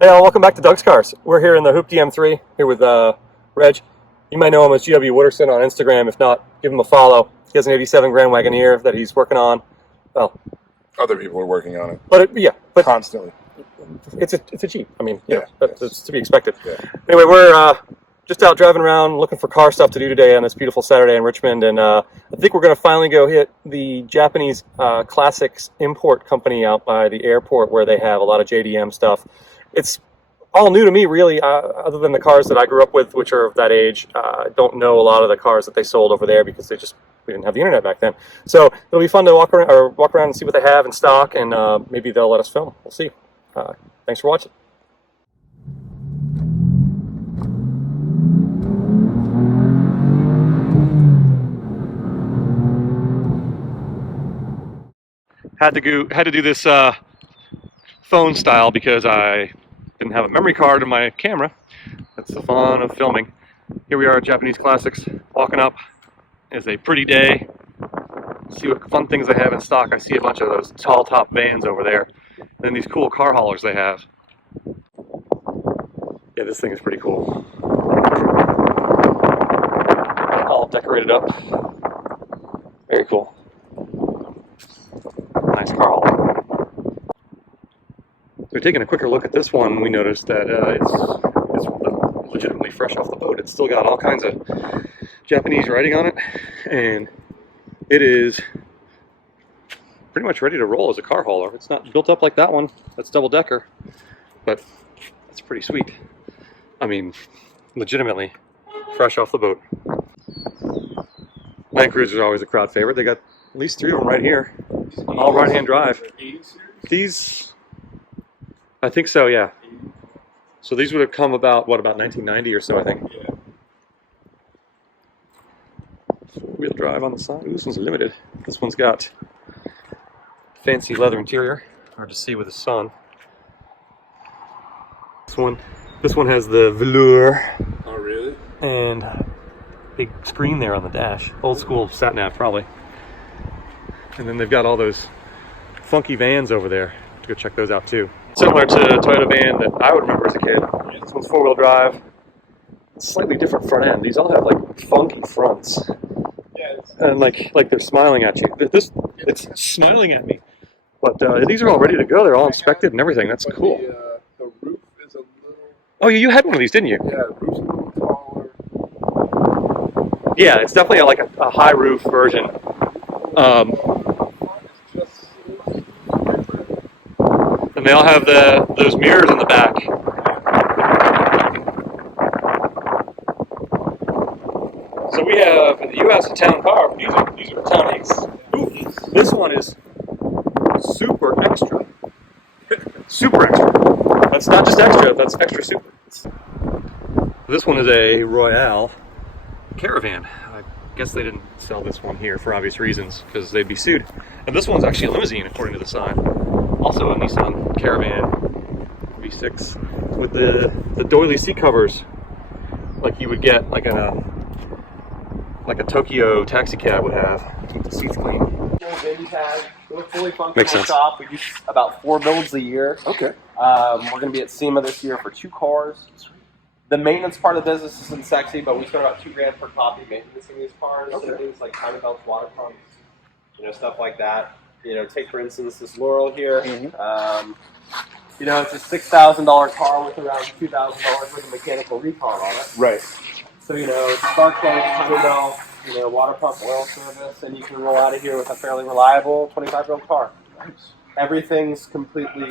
Hey all, welcome back to Doug's Cars. We're here in the Hoop DM3, here with Reg. You might know him as GW Wooderson on Instagram. If not, give him a follow. He has an 87 Grand Wagoneer that he's working on. Well, other people are working on it. But constantly. It's a Jeep. I mean, yeah, that's to be expected. Yeah. Anyway, we're just out driving around looking for car stuff to do today on this beautiful Saturday in Richmond, and I think we're going to finally go hit the Japanese classics import company out by the airport where they have a lot of JDM stuff. It's all new to me, really, other than the cars that I grew up with, which are of that age. I don't know a lot of the cars that they sold over there because we didn't have the internet back then. So it'll be fun to walk around and see what they have in stock, and maybe they'll let us film. We'll see. Thanks for watching. Had to do this phone style because I didn't have a memory card in my camera. That's the fun of filming. Here we are at Japanese Classics, walking up. It's a pretty day. See what fun things they have in stock. I see a bunch of those tall top vans over there. And then these cool car haulers they have. Yeah, this thing is pretty cool. All decorated up. Very cool. Nice car hauler. So taking a quicker look at this one, we noticed that it's legitimately fresh off the boat. It's still got all kinds of Japanese writing on it, and it is pretty much ready to roll as a car hauler. It's not built up like that one. That's double decker, but it's pretty sweet. I mean, legitimately fresh off the boat. Land Cruisers are always a crowd favorite. They got at least 3 of them right here, all right-hand drive. These, I think so, yeah. So these would have come about 1990 or so, I think. Yeah. Four-wheel drive on the side. Ooh, this one's limited. This one's got fancy leather interior. Hard to see with the sun. This one has the velour. Oh, really? And big screen there on the dash. Old school sat nav, probably. And then they've got all those funky vans over there. Go check those out too. Similar to a Toyota van that I would remember as a kid. This one's 4-wheel drive. Slightly different front end. These all have like funky fronts. Yeah. And like they're smiling at you. It's smiling at me. But these are all ready to go. They're all inspected and everything. That's cool. The roof is a little... Oh, you had one of these, didn't you? Yeah, the roof's a little taller. Yeah, it's definitely like a high roof version. And they all have those mirrors in the back. So we have in the U.S. a town car. These are town ace. Ooh, this one is super extra. Super extra. That's not just extra. That's extra super. This one is a Royale Caravan. I guess they didn't sell this one here for obvious reasons because they'd be sued. And this one's actually a limousine, according to the sign. Also a Nissan Caravan V6 with the doily seat covers, like you would get like a Tokyo taxi cab would have, with the seats clean. Baby tag, we're fully functional Makes sense. shop. We do about 4 builds a year. Okay. We're going to be at SEMA this year for 2 cars. The maintenance part of the business isn't sexy, but we spend about $2 grand per copy maintaining these cars. Okay. So things like timing belts, water pumps, stuff like that. Take for instance this Laurel here. It's a $6,000 car with around $2,000 worth of mechanical recon on it. Right. So spark plug, timing belt, water pump, oil service, and you can roll out of here with a fairly reliable 25-year-old car. Nice. Everything's completely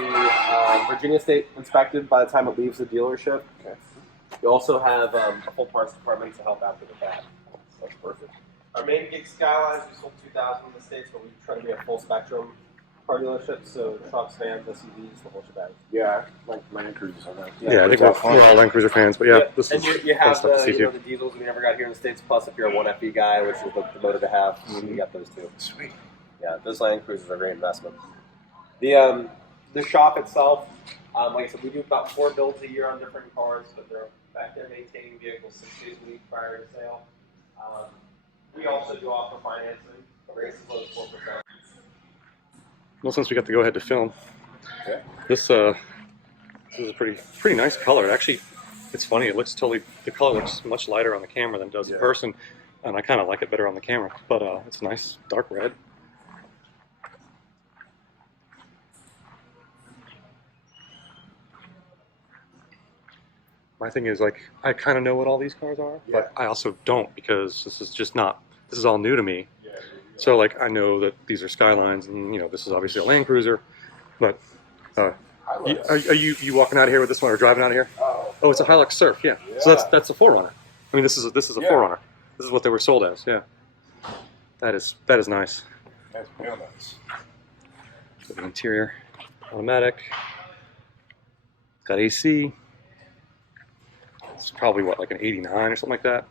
Virginia State inspected by the time it leaves the dealership. Okay. You also have a full parts department to help after the fact. That's perfect. Our main gig Skylines, we sold 2,000 in the States, but we try to be a full spectrum car dealership, so trucks, vans, SUVs, the whole shebang. Yeah, like Land Cruisers on that. Yeah, I think we're all Land Cruiser fans, but yeah, this and is you have stuff to see too. the diesels we never got here in the States, plus if you're a 1FE guy, which is the motor to have, you got those too. Sweet. Yeah, those Land Cruisers are a great investment. The shop itself, like I said, we do about 4 builds a year on different cars, but they're back there maintaining vehicles 6 days a week prior to sale. We also do offer financing, rates as low as 4%. Well, since we got to go ahead to film, Okay. this This is a pretty nice color. Actually, it's funny. It looks totally, the color looks much lighter on the camera than it does in person, and I kind of like it better on the camera. But it's a nice dark red. My thing is, like, I kind of know what all these cars are, but I also don't, because this is just not, this is all new to me. So, like, I know that these are Skylines, and, you know, this is obviously a Land Cruiser, but are you walking out of here with this one, or driving out of here? Oh, it's a Hilux Surf, yeah. So that's a 4Runner. I mean, this is a 4Runner. This is what they were sold as, yeah. That is nice. That's real nice. So the interior, automatic, got AC. It's probably what, like an 89 or something like that.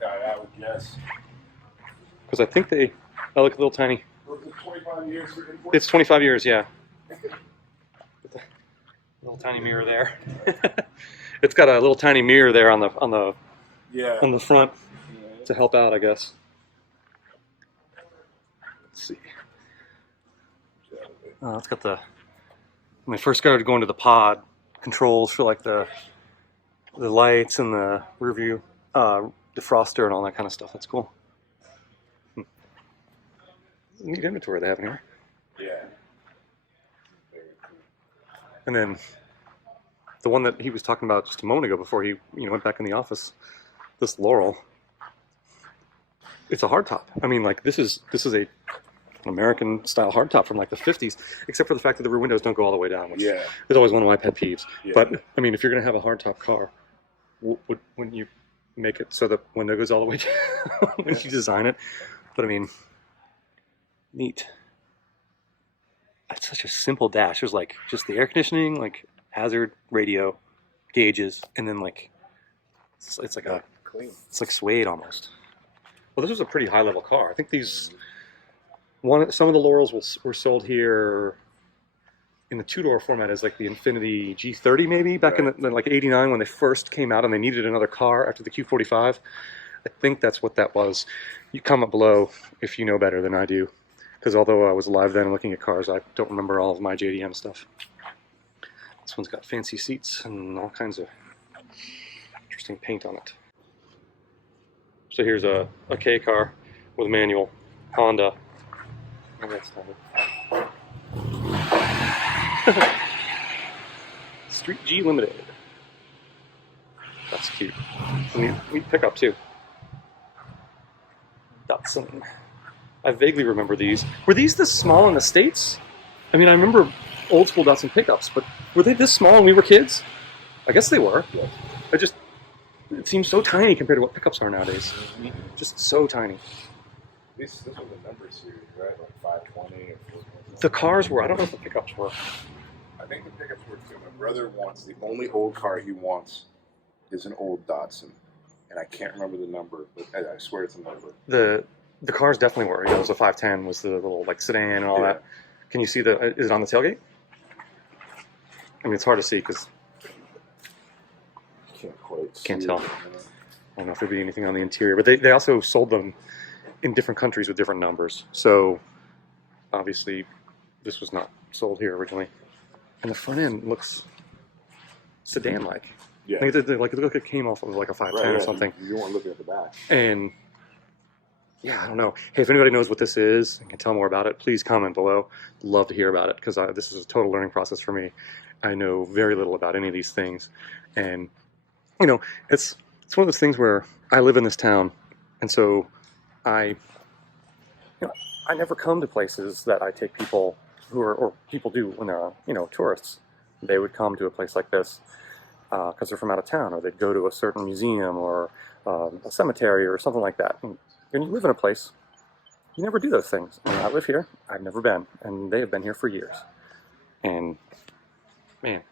Yeah, I would guess. Because I think they, oh, look at the little tiny. Was it 25 years for import? It's 25 years, yeah. Little tiny mirror there. It's got a little tiny mirror there on the front to help out, I guess. Let's see. It's got the, when I first started going to the pod, controls for like the lights and the rear view defroster and all that kind of stuff. That's cool. Neat inventory they have in here. Yeah. And then the one that he was talking about just a moment ago before he went back in the office, this Laurel, it's a hardtop. I mean, like, this is an American style hardtop from like the 50s, except for the fact that the rear windows don't go all the way down, which is always one of my pet peeves. But I mean, if you're going to have a hardtop car, wouldn't you make it so the window goes all the way down when you design it? But I mean, neat. It's such a simple dash. There's like just the air conditioning, like hazard radio, gauges, and then like it's like a clean. It's like suede almost. Well, this was a pretty high level car. I think some of the Laurels were sold here in the two-door format as like the Infiniti G30 maybe back in like '89 when they first came out and they needed another car after the Q45. I think that's what that was. You comment below if you know better than I do, because although I was alive then and looking at cars, I don't remember all of my JDM stuff. This one's got fancy seats and all kinds of interesting paint on it. So here's a K car with a manual, Honda. Oh, that's Street G Limited. That's cute. Neat pickup too. Datsun. I vaguely remember these. Were these this small in the States? I mean, I remember old school Datsun pickups, but were they this small when we were kids? I guess they were. It seems so tiny compared to what pickups are nowadays. Just so tiny. This was a number series, right? Like 520 or 420. The cars were. I don't know if the pickups were. I think the pickups were too. My brother wants, the only old car he wants is an old Datsun. And I can't remember the number, but I swear it's a number. The cars definitely were. You know, it was a 510, was the little like sedan and all that. Can you see is it on the tailgate? I mean, it's hard to see because can't tell. I don't know if there'd be anything on the interior, but they also sold them in different countries with different numbers. So obviously this was not sold here originally. And the front end looks sedan-like. Yeah. Like it looked like it came off of like a 510 or something. You weren't looking at the back. And yeah, I don't know. Hey, if anybody knows what this is and can tell more about it, please comment below. Love to hear about it, because this is a total learning process for me. I know very little about any of these things. And, you know, it's one of those things where I live in this town, and so I never come to places that I take people who are, or people do when they're, tourists. They would come to a place like this because they're from out of town, or they'd go to a certain museum or a cemetery or something like that. And when you live in a place, you never do those things. And I live here, I've never been, and they have been here for years. And man,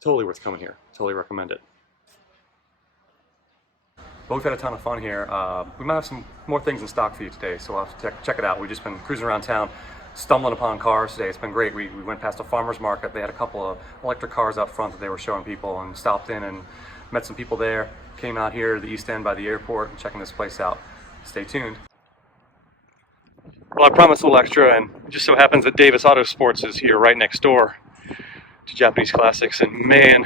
totally worth coming here. Totally recommend it. But we've had a ton of fun here. We might have some more things in stock for you today, so we'll have to check it out. We've just been cruising around town, stumbling upon cars today. It's been great. We went past a farmer's market. They had a couple of electric cars out front that they were showing people, and stopped in and met some people there. Came out here to the East End by the airport and checking this place out. Stay tuned. Well, I promised a little extra, and it just so happens that Davis Autosports is here right next door. to Japanese classics, and man,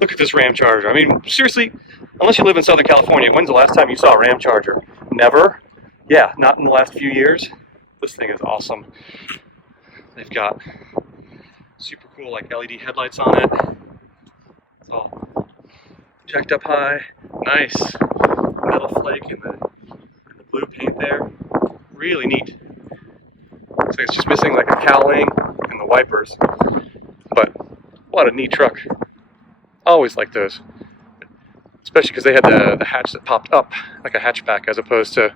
look at this Ram Charger. I mean, seriously, unless you live in Southern California, when's the last time you saw a Ram Charger? Never? Yeah, not in the last few years. This thing is awesome. They've got super cool like LED headlights on it. It's all jacked up high. Nice metal flake in the blue paint there. Really neat. Looks like it's just missing like a cowling and the wipers. But what a neat truck. Always like those. Especially because they had the hatch that popped up like a hatchback as opposed to,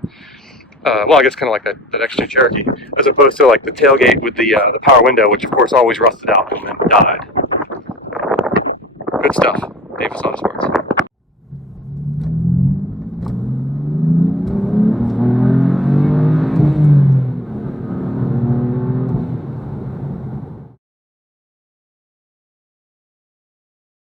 well, I guess kind of like that extra Cherokee, as opposed to like the tailgate with the power window, which of course always rusted out and then died. Good stuff. Davis Autosports.